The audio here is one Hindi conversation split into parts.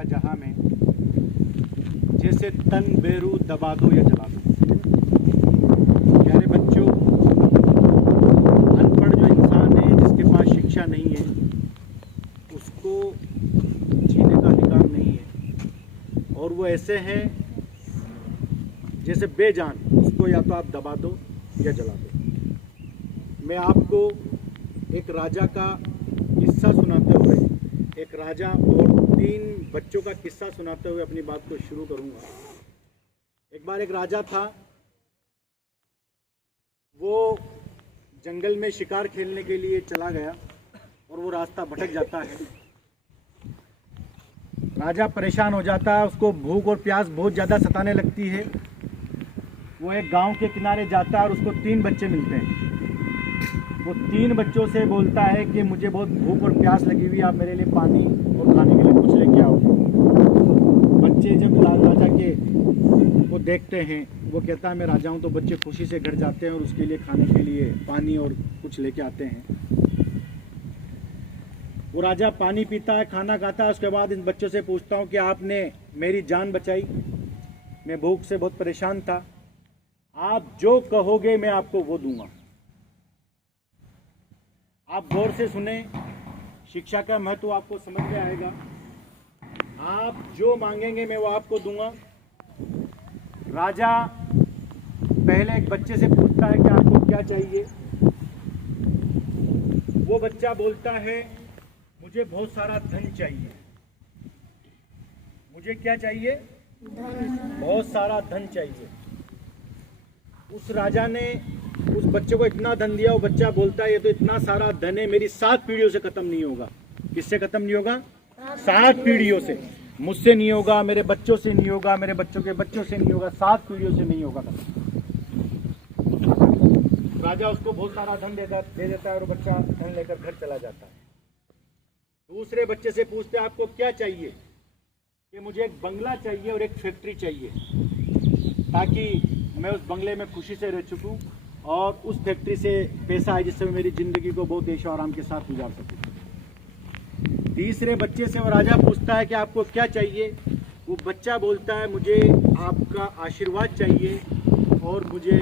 का जहां में, जैसे तन बेरू दबा दो या जला दो। प्यारे बच्चों, अनपढ़ जो इंसान है, जिसके पास शिक्षा नहीं है, उसको जीने का अधिकार नहीं है। और वो ऐसे हैं जैसे बेजान, उसको या तो आप दबा दो या जला दो। मैं आपको एक राजा का किस्सा सुनाते हुए, एक राजा और 3 बच्चों का किस्सा सुनाते हुए अपनी बात को शुरू करूंगा। एक बार एक राजा था, वो जंगल में शिकार खेलने के लिए चला गया और वो रास्ता भटक जाता है। राजा परेशान हो जाता है, उसको भूख और प्यास बहुत ज़्यादा सताने लगती है। वो एक गांव के किनारे जाता है और उसको 3 बच्चे मिलते हैं। वो 3 बच्चों से बोलता है कि मुझे बहुत भूख और प्यास लगी हुई, आप मेरे लिए पानी और खाने के लिए कुछ लेके आओ। बच्चे जब राजा के वो देखते हैं, वो कहता है मैं राजा हूँ, तो बच्चे खुशी से घर जाते हैं और उसके लिए खाने के लिए पानी और कुछ लेके आते हैं। वो राजा पानी पीता है, खाना खाता है। उसके बाद इन बच्चों से पूछता हूँ कि आपने मेरी जान बचाई, मैं भूख से बहुत परेशान था, आप जो कहोगे मैं आपको वो दूंगा। आप गौर से सुने, शिक्षा का महत्व आपको समझ में आएगा। आप जो मांगेंगे मैं वो आपको दूंगा। राजा पहले एक बच्चे से पूछता है कि आपको क्या चाहिए। वो बच्चा बोलता है मुझे बहुत सारा धन चाहिए। मुझे क्या चाहिए? बहुत सारा धन चाहिए। उस राजा ने उस बच्चे को इतना धन दिया। वो बच्चा बोलता है ये तो इतना सारा धन है, मेरी 7 पीढ़ियों से खत्म नहीं होगा। किससे खत्म नहीं होगा? 7 पीढ़ियों से। मुझसे नहीं होगा, मेरे बच्चों से नहीं होगा, मेरे बच्चों के बच्चों से नहीं होगा, 7 पीढ़ियों से नहीं होगा। राजा उसको बहुत सारा धन दे देता है और बच्चा धन लेकर घर चला जाता है। दूसरे बच्चे से पूछते हैं आपको क्या चाहिए? कि मुझे एक बंगला चाहिए और एक फैक्ट्री चाहिए, ताकि मैं उस बंगले में खुशी से रह चुकूं और उस फैक्ट्री से पैसा आए जिससे मैं मेरी ज़िंदगी को बहुत ऐश आराम के साथ गुजार सकूं। तीसरे बच्चे से वो राजा पूछता है कि आपको क्या चाहिए? वो बच्चा बोलता है मुझे आपका आशीर्वाद चाहिए और मुझे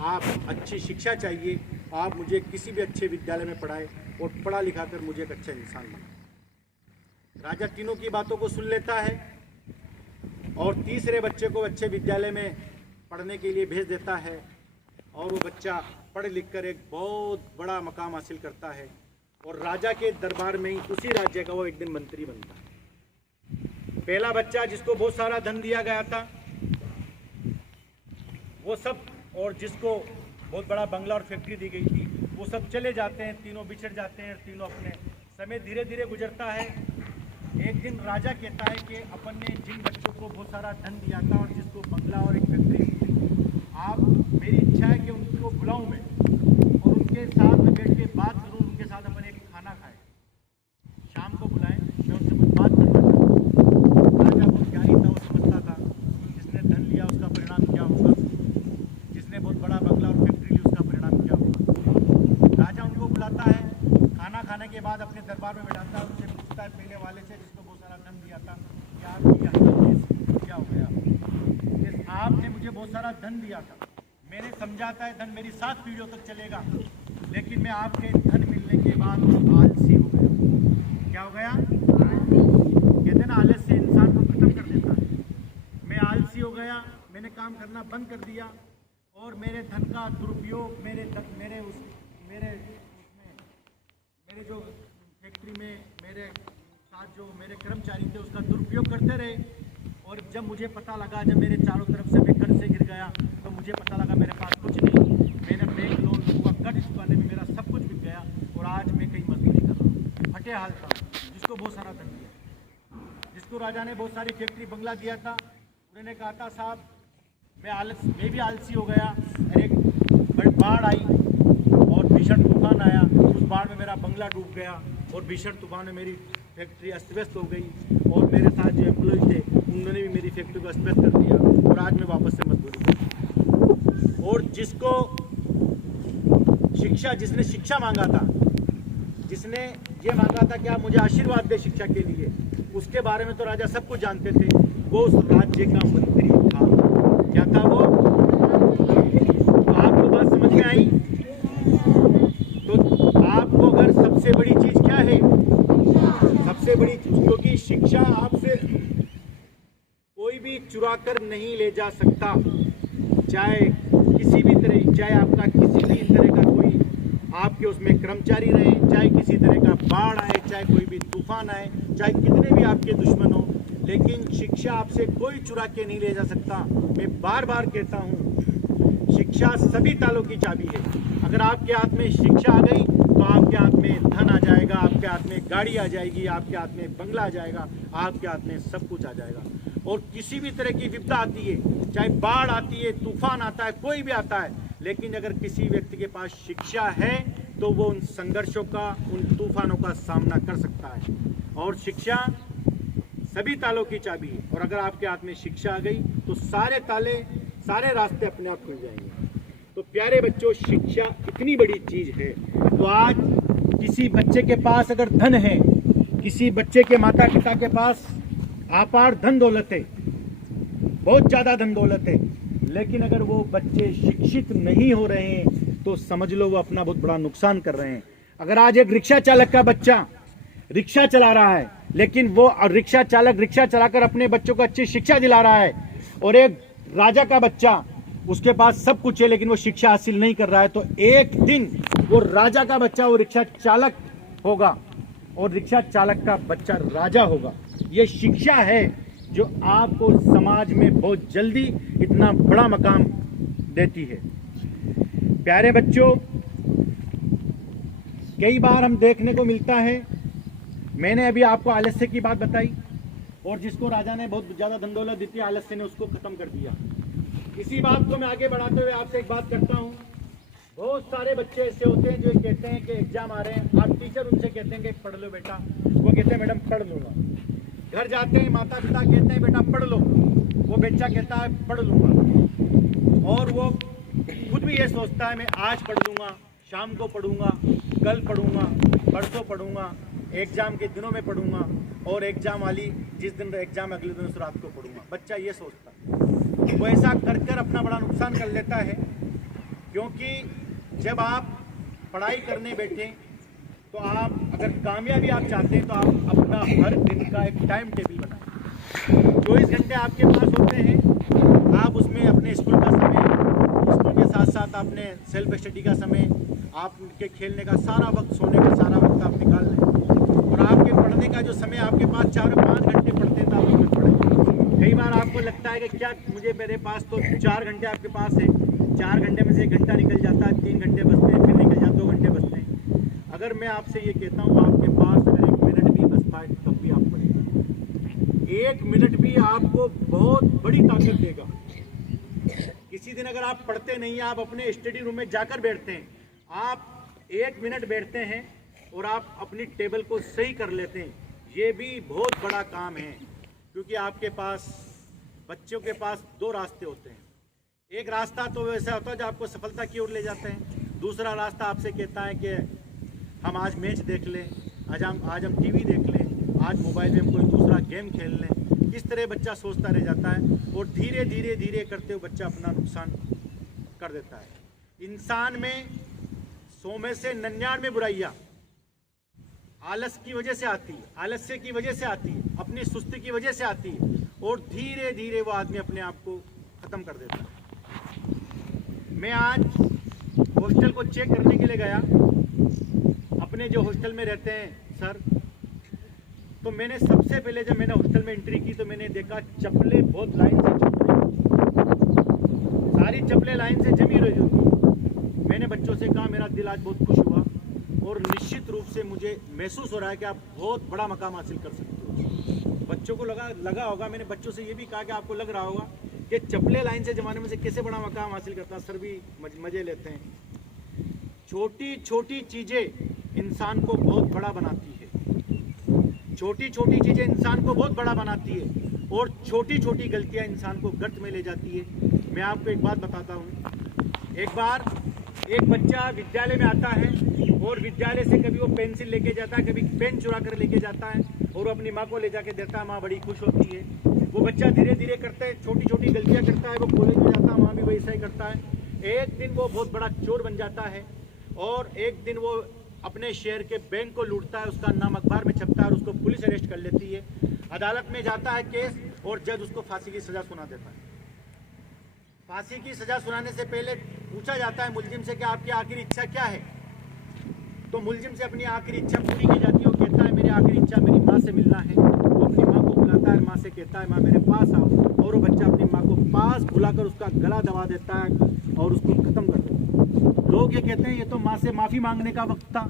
आप अच्छी शिक्षा चाहिए। आप मुझे किसी भी अच्छे विद्यालय में पढ़ाए और पढ़ा लिखा कर मुझे एक अच्छा इंसान बनाए। राजा तीनों की बातों को सुन लेता है और तीसरे बच्चे को अच्छे विद्यालय में पढ़ने के लिए भेज देता है और वो बच्चा पढ़ लिख कर एक बहुत बड़ा मकाम हासिल करता है और राजा के दरबार में ही उसी राज्य का वो एक दिन मंत्री बनता है। पहला बच्चा जिसको बहुत सारा धन दिया गया था, वो सब, और जिसको बहुत बड़ा बंगला और फैक्ट्री दी गई थी, वो सब चले जाते हैं, तीनों बिछड़ जाते हैं, तीनों अपने समय धीरे धीरे गुजरता है। एक दिन राजा कहता है कि अपन ने जिन बच्चों को बहुत सारा धन दिया था और जिसको बंगला और एक फैक्ट्री दी थी, आप, मेरी इच्छा है कि उनको बुलाऊं मैं और उनके साथ में बैठ के बात करूं, उनके साथ अपन एक खाना खाएं। शाम को बुलाएं, मैं उनसे कुछ बात करना चाहूँ। राजा बहुत ज्ञानी था, वो समझता था जिसने धन लिया उसका परिणाम क्या होगा, जिसने बहुत बड़ा बंगला और फैक्ट्री ली उसका परिणाम क्या होगा। राजा उनको बुलाता है, खाना खाने के बाद अपने दरबार में बैठाता है, उनसे पूछता है पहले वाले से जिसको बहुत सारा धन दिया था, क्या क्या हो गया? आपने मुझे बहुत सारा धन दिया था, मैंने समझा था धन मेरी 7 पीढ़ियों तक चलेगा, लेकिन मैं आपके धन मिलने के बाद आलसी हो गया। क्या हो गया? कहते ना आलस से इंसान को खत्म कर देता है। मैं आलसी हो गया, मैंने काम करना बंद कर दिया और मेरे धन का दुरुपयोग मेरे जो फैक्ट्री में मेरे साथ जो मेरे कर्मचारी थे उसका दुरुपयोग करते रहे। और जब मुझे पता लगा, जब मेरे चारों तरफ से मैं कर्ज से गिर गया, तो मुझे पता लगा मेरे पास कुछ नहीं, मैंने बैंक लोन हुआ, कर्ज चुकाने में मेरा सब कुछ बिक गया और आज मैं कहीं मजदूरी कर रहा हूँ, फटे हाल था। जिसको बहुत सारा धन दिया, जिसको राजा ने बहुत सारी फैक्ट्री बंगला दिया था, उन्होंने कहा था साहब मैं भी आलसी हो गया, एक बाढ़ आई और भीषण तूफान आया, उस बाढ़ में मेरा बंगला डूब गया और भीषण तूफान में मेरी फैक्ट्री अस्त व्यस्त हो गई और मेरे साथ जो एम्प्लॉय थे उन्होंने भी मेरी फैक्ट्री को अस्त व्यस्त कर दिया और आज मैं वापस से मजदूरी कर। और जिसको जिसने शिक्षा मांगा था, जिसने ये मांगा था कि आप मुझे आशीर्वाद दे शिक्षा के लिए, उसके बारे में तो राजा सब कुछ जानते थे। वो उस राज्य का मंत्री था। क्या था वो? तो आपको बात समझ में आई? तो आपको अगर सबसे बड़ी चीज क्या है? सबसे बड़ी चीज, क्योंकि शिक्षा आपसे कोई भी चुरा कर नहीं ले जा सकता, चाहे किसी भी तरह, चाहे आपका किसी भी तरह का कोई आपके उसमें कर्मचारी रहे, चाहे किसी तरह का बाढ़ आए, चाहे कोई भी तूफान आए, चाहे कितने भी आपके दुश्मन हो, लेकिन शिक्षा आपसे कोई चुरा के नहीं ले जा सकता। मैं बार बार कहता हूँ, शिक्षा सभी तालों की चाबी है। अगर आपके हाथ में शिक्षा आ गई तो आपके हाथ में धन आ जाएगा, आपके हाथ में गाड़ी आ जाएगी, आपके हाथ में बंगला आ जाएगा, आपके हाथ में सब कुछ आ जाएगा। और किसी भी तरह की विपदा आती है, चाहे बाढ़ आती है, तूफान आता है, कोई भी आता है, लेकिन अगर किसी व्यक्ति के पास शिक्षा है तो वो उन संघर्षों का, उन तूफानों का सामना कर सकता है। और शिक्षा सभी तालों की चाबी है। और अगर आपके हाथ में शिक्षा आ गई तो सारे ताले, सारे रास्ते अपने आप खुल जाएंगे। तो प्यारे बच्चों, शिक्षा इतनी बड़ी चीज है। तो आज किसी बच्चे के पास अगर धन है, किसी बच्चे के माता पिता के पास अपार धन दौलत है, बहुत ज्यादा धन दौलत है, लेकिन अगर वो बच्चे शिक्षित नहीं हो रहे हैं तो समझ लो वो अपना बहुत बड़ा नुकसान कर रहे हैं। अगर आज एक रिक्शा चालक का बच्चा रिक्शा चला रहा है, लेकिन वो रिक्शा चालक रिक्शा चलाकर अपने बच्चों को अच्छी शिक्षा दिला रहा है, और एक राजा का बच्चा, उसके पास सब कुछ है लेकिन वो शिक्षा हासिल नहीं कर रहा है, तो एक दिन वो राजा का बच्चा वो रिक्शा चालक होगा और रिक्शा चालक का बच्चा राजा होगा। ये शिक्षा है जो आपको समाज में बहुत जल्दी इतना बड़ा मकाम देती है। प्यारे बच्चों, कई बार हम देखने को मिलता है, मैंने अभी आपको आलस्य की बात बताई, और जिसको राजा ने बहुत ज्यादा धन दौलत दी थी, आलस्य ने उसको खत्म कर दिया। इसी बात को मैं आगे बढ़ाते हुए आपसे एक बात करता हूँ। बहुत सारे बच्चे ऐसे होते हैं जो कहते हैं कि एग्जाम आ रहे हैं, आप टीचर उनसे कहते हैं कि पढ़ लो बेटा, वो कहते हैं मैडम पढ़ लूंगा। घर जाते हैं, माता पिता कहते हैं बेटा पढ़ लो, वो बच्चा कहता है पढ़ लूंगा, और वो खुद भी ये सोचता है मैं आज पढ़ लूंगा, शाम को पढ़ूंगा, कल पढ़ूंगा, परसों पढ़ूंगा, एग्जाम के दिनों में पढ़ूंगा, और एग्जाम वाली जिस दिन एग्जाम अगले दिन उस रात को पढ़ूंगा। बच्चा ये सोचता है, वो ऐसा कर कर अपना बड़ा नुकसान कर लेता है। क्योंकि जब आप पढ़ाई करने बैठे तो आप अगर कामयाबी आप चाहते हैं तो आप अपना हर दिन का एक टाइम टेबल बनाएं। 24 घंटे आपके पास होते हैं, आप उसमें अपने स्कूल का समय, स्कूल के साथ साथ अपने सेल्फ स्टडी का समय, आपके खेलने का सारा वक्त, सोने का सारा वक्त आप निकाल लें, और आपके पढ़ने का जो समय आपके पास 4-5 घंटे पढ़ते हैं तो आप उसमें पढ़ें। कई बार आपको लगता है कि क्या मेरे पास तो 4 घंटे आपके पास है, 4 घंटे में से 1 घंटा निकल जाता है, 3 घंटे बचते हैं, फिर निकल जाते 2 घंटे बचते हैं। अगर मैं आपसे ये कहता हूँ आपके पास अगर 1 मिनट भी बच पाए तब भी आप पढ़ें। 1 मिनट भी आपको बहुत बड़ी ताकत देगा। किसी दिन अगर आप पढ़ते नहीं, आप अपने स्टडी रूम में जाकर बैठते हैं, आप 1 मिनट बैठते हैं और आप अपनी टेबल को सही कर लेते हैं, ये भी बहुत बड़ा काम है। क्योंकि आपके पास, बच्चों के पास 2 रास्ते होते हैं। एक रास्ता तो वैसा होता है जो आपको सफलता की ओर ले जाते हैं, दूसरा रास्ता आपसे कहता है कि हम आज मैच देख लें, आज हम टीवी देख लें, आज मोबाइल में हम कोई दूसरा गेम खेल लें। इस तरह बच्चा सोचता रह जाता है, और धीरे धीरे धीरे करते हुए बच्चा अपना नुकसान कर देता है। इंसान में 100 में से 99 बुराइयाँ आलस की वजह से आती है, आलस्य की वजह से आती है, अपनी सुस्ती की वजह से आती है, और धीरे धीरे वो आदमी अपने आप को खत्म कर देता है। मैं आज हॉस्टल को चेक करने के लिए गया, अपने जो हॉस्टल में रहते हैं सर, तो मैंने सबसे पहले जब मैंने हॉस्टल में एंट्री की तो मैंने देखा चप्पलें बहुत लाइन से जम रही, सारी चप्पलें लाइन से जमी रही होती। मैंने बच्चों से कहा, मेरा दिल आज बहुत खुश हुआ, और निश्चित रूप से मुझे महसूस हो रहा है कि आप बहुत बड़ा मकाम हासिल कर सकते हो। बच्चों को लगा होगा, मैंने बच्चों से ये भी कहा कि आपको लग रहा होगा कि चप्पलें लाइन से जमाने में से कैसे बड़ा मकाम हासिल करता है। सर भी मजे लेते हैं। छोटी छोटी चीज़ें इंसान को बहुत बड़ा बनाती है, छोटी छोटी चीज़ें इंसान को बहुत बड़ा बनाती है, और छोटी छोटी गलतियां इंसान को गर्त में ले जाती है। मैं आपको एक बात बताता हूँ। एक बार एक बच्चा विद्यालय में आता है, और विद्यालय से कभी वो पेंसिल लेके जाता है, कभी पेन चुरा कर लेके जाता है, और वो अपनी माँ को ले जाके देता है, माँ बड़ी खुश होती है। वो बच्चा धीरे धीरे करता है, छोटी छोटी गलतियाँ करता है, वो कॉलेज में जाता है, वहाँ भी वैसा ही करता है। एक दिन वो बहुत बड़ा चोर बन जाता है और एक दिन वो अपने शहर के बैंक को लूटता है, उसका नाम अखबार में छपता है और उसको पुलिस अरेस्ट कर लेती है। अदालत में जाता है केस और जज उसको फांसी की सज़ा सुना देता है। फांसी की सज़ा सुनाने से पहले पूछा जाता है मुलजिम से कि आपकी आखिरी इच्छा क्या है। तो मुलजिम से अपनी आखिरी इच्छा पूरी की जाती है। वो कहता है मेरी आखिरी इच्छा मेरी माँ से मिलना है। वो अपनी माँ को बुलाता है, माँ से कहता है माँ मेरे पास आओ, और वो बच्चा अपनी माँ को पास बुलाकर उसका गला दबा देता है और उसको ख़त्म कर देता है। लोग ये कहते हैं ये तो माँ से माफ़ी मांगने का वक्त था।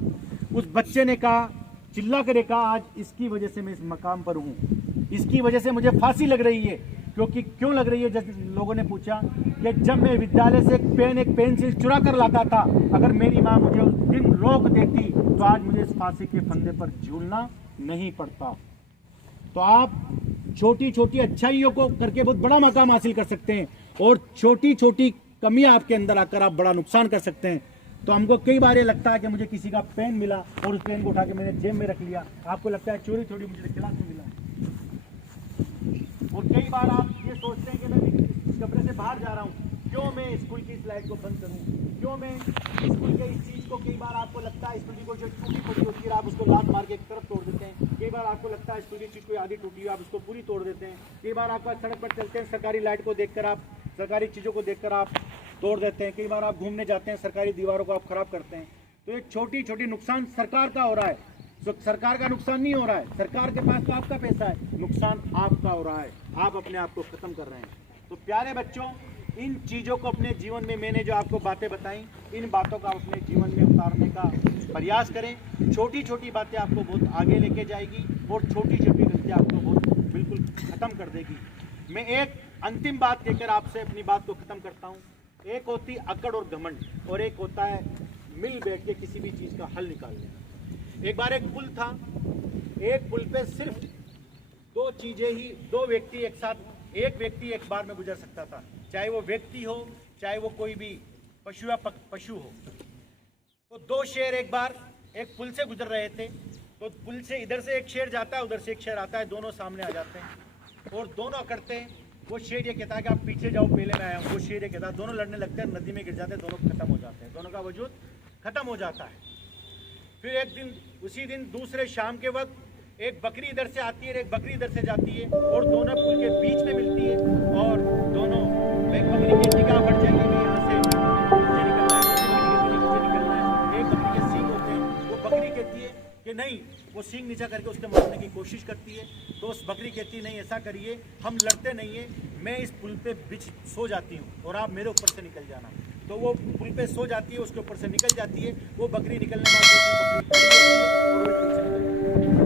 उस बच्चे ने कहा, चिल्ला कर कहा, आज इसकी वजह से मैं इस मकाम पर हूँ, इसकी वजह से मुझे फांसी लग रही है। क्योंकि क्यों लग रही है? जब लोगों ने पूछा कि जब मैं विद्यालय से एक पेंसिल चुरा कर लाता था, अगर मेरी माँ मुझे उस दिन रोक देती तो आज मुझे इस फांसी के फंदे पर झूलना नहीं पड़ता। तो आप छोटी छोटी अच्छाइयों को करके बहुत बड़ा मकाम हासिल कर सकते हैं और छोटी छोटी कमियां आपके अंदर आकर आप बड़ा नुकसान कर सकते हैं। तो हमको कई बार ये लगता है कि मुझे किसी का पेन मिला और उस पेन को उठा के मैंने जेब में रख लिया। आपको लगता है चोरी थोड़ी मुझे क्लास में मिला। और कई बार आप ये सोचते हैं कि मैं इस कमरे से बाहर जा रहा हूँ, क्यों मैं स्कूल की इस लाइट को बंद करूँ, क्यों मैं स्कूल के इस चीज़ को, कई बार आपको लगता है स्कूल की कोई जो टूटी पड़ी होती है आप उसको लात मार के एक तरफ तोड़ देते हैं। कई बार आपको लगता है स्कूल की चीज़ कोई आधी टूटी हुई आप उसको पूरी तोड़ देते हैं। कई बार आपका सड़क पर चलते हैं, सरकारी लाइट को देखकर आप, सरकारी चीज़ों को देखकर आप तोड़ देते हैं। कई बार आप घूमने जाते हैं, सरकारी दीवारों को आप खराब करते हैं। तो ये छोटी छोटी नुकसान सरकार का हो रहा है। तो सरकार का नुकसान नहीं हो रहा है, सरकार के पास तो आपका पैसा है, नुकसान आपका हो रहा है, आप अपने आप को ख़त्म कर रहे हैं। तो प्यारे बच्चों, इन चीज़ों को अपने जीवन में, मैंने जो आपको बातें बताई, इन बातों का अपने जीवन में उतारने का प्रयास करें। छोटी छोटी बातें आपको बहुत आगे लेके जाएगी और छोटी छोटी गलतियाँ आपको बहुत बिल्कुल ख़त्म कर देगी। मैं एक अंतिम बात कहकर आपसे अपनी बात को ख़त्म करता हूँ। एक होती अकड़ और घमंड और एक होता है मिल बैठ के किसी भी चीज़ का हल निकाल लेना। एक बार एक पुल था, एक पुल पे सिर्फ दो चीज़ें ही, दो व्यक्ति एक साथ, एक व्यक्ति एक बार में गुजर सकता था, चाहे वो व्यक्ति हो चाहे वो कोई भी पशु या पशु हो। तो दो शेर एक बार एक पुल से गुजर रहे थे। तो पुल से इधर से एक शेर जाता है, उधर से एक शेर आता है, दोनों सामने आ जाते हैं और दोनों करते हैं। वो शेर ये कहता है कि आप पीछे जाओ, पहले मैं आया हूँ। वो शेर ये कहता है, दोनों लड़ने लगते हैं, नदी में गिर जाते हैं, दोनों खत्म हो जाते हैं, दोनों का वजूद खत्म हो जाता है। फिर एक दिन, उसी दिन दूसरे शाम के वक्त एक बकरी इधर से आती है, एक बकरी इधर से जाती है और दोनों पुल के बीच में मिलती है और दोनों, एक बकरी की निगाह बढ़ जाएगी, मैं यहाँ से मुझे निकलना है, मुझे निकलना है। एक बकरी के सींग होते हैं, वो बकरी कहती है कि नहीं, वो सींग नीचा करके उसके मारने की कोशिश करती है। तो उस बकरी कहती है नहीं ऐसा करिए, हम लड़ते नहीं है, मैं इस पुल पे बीच सो जाती हूँ और आप मेरे ऊपर से निकल जाना। तो वो पुल पे सो जाती है, उसके ऊपर से निकल जाती है। वो बकरी निकलने के बाद दूसरी बकरी खड़ी होती है और वो पुल से निकल